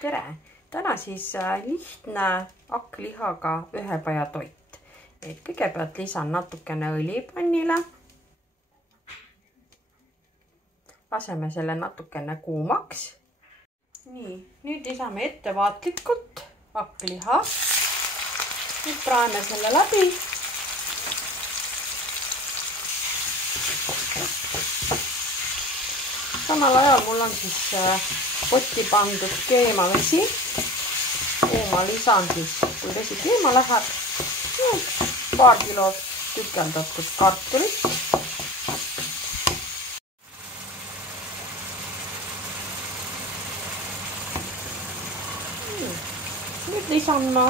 tere! Täna siis lihtne hakklihaga ühepajatoit. Kõigepealt lisan natukene õli pannile. Laseme selle natukene kuumaks. Nii, nüüd lisame ettevaatlikult hakkliha. Nüüd praeme selle läbi. Samal ajal mul on siis potti pandud keemavesi. Ma lisan siis, kui vesi keema läheb, paar kilo tükeldatud kartulit. Nüüd lisan ma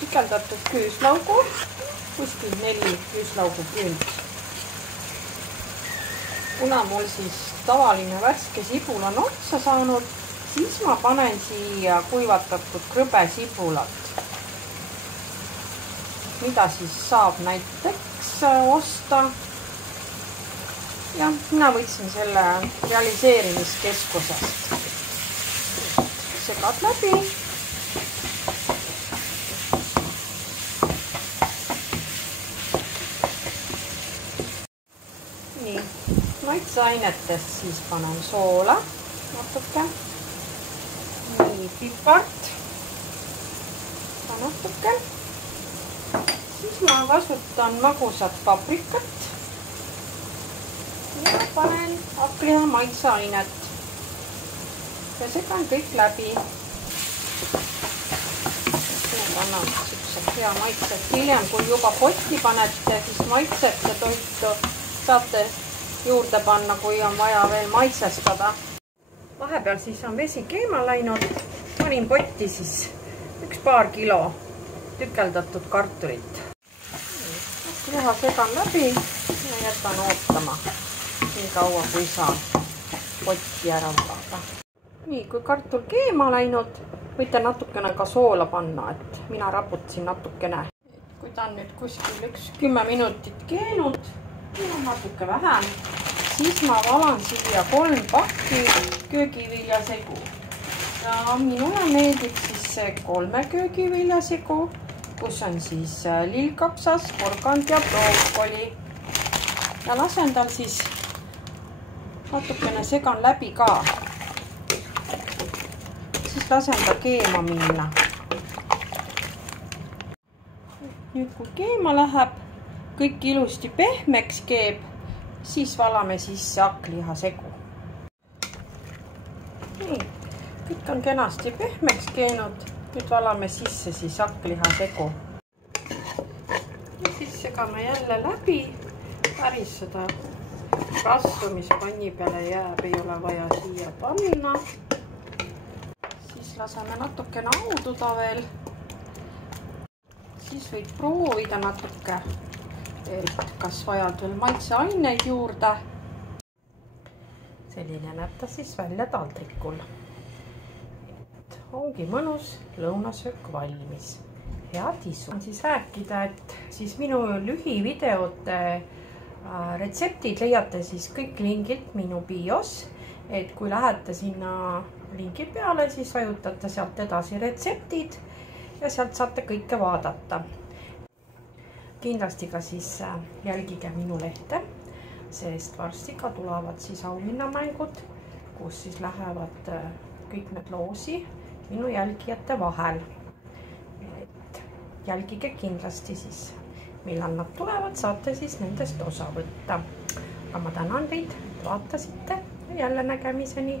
tükeldatud küüslaugu, kuskil 4 küüslaugu küünt. Kuna mul siis tavaline värske sibul on otsa saanud, siis ma panen siia kuivatatud krõbesibulat, mida siis saab näiteks osta. Ja mina võtsin selle realiseerimiskeskusest. Segad läbi. Nii, maitseainetest siis panen soola natuke. Nii, pipart natuke. Siis ma kasutan magusat paprikat ja panen hakkliha maitseainet ja segan kõik läbi. Need annavad siuksed hea maitset. Hiljem, kui juba potti panete, siis maitsete toitu saate juurde panna, kui on vaja veel maitsestada. Vahepeal siis on vesi keema läinud. Panin potti siis paar kilo tükeldatud kartulit. Liha segan läbi ja jätan ootama nii kaua, kui saan potti ära vaada. Nii, kui kartul keema läinud, võite natukene ka soola panna, et mina raputasin natukene. Kui ta on nüüd kuskil 10 minutit keenud, natuke vähem, siis ma valan siia 3 pakki köögiviljasegu. Ja minule meeldib siis see 3 köögiviljasegu, kus on siis lillkapsas, porgand ja brookoli. Ja lasen tal siis natukene segan läbi ka. Siis lasen ta keema minna. Nüüd kui keema läheb, kõik ilusti pehmeks keeb, siis valame sisse hakklihasegu. Nii, kõik on kenasti pehmeks keenud. Nüüd valame sisse siis hakklihasegu. Ja siis segame jälle läbi. Päris seda rasvu, mis panni peale jääb, ei ole vaja siia panna. Siis laseme natukene aududa veel. Siis võid proovida natuke, et kas vajad veel maitseaineid juurde. Selline näeb ta siis välja taldrikul. Ongi mõnus lõunasöök valmis. Head isu. Siis rääkida, et siis minu lühivideote retseptid leiate siis kõik lingilt minu bios. Et kui lähete sinna lingi peale, siis vajutate sealt edasi retseptid ja sealt saate kõike vaadata. Kindlasti ka siis jälgige minu lehte, sest varsti ka tulevad siis auhinnamängud, kus siis lähevad kõik need loosi minu jälgijate vahel. Et jälgige kindlasti siis, millal nad tulevad, saate siis nendest osa võtta. Aga ma tänan teid, et vaatasite ja jälle nägemiseni.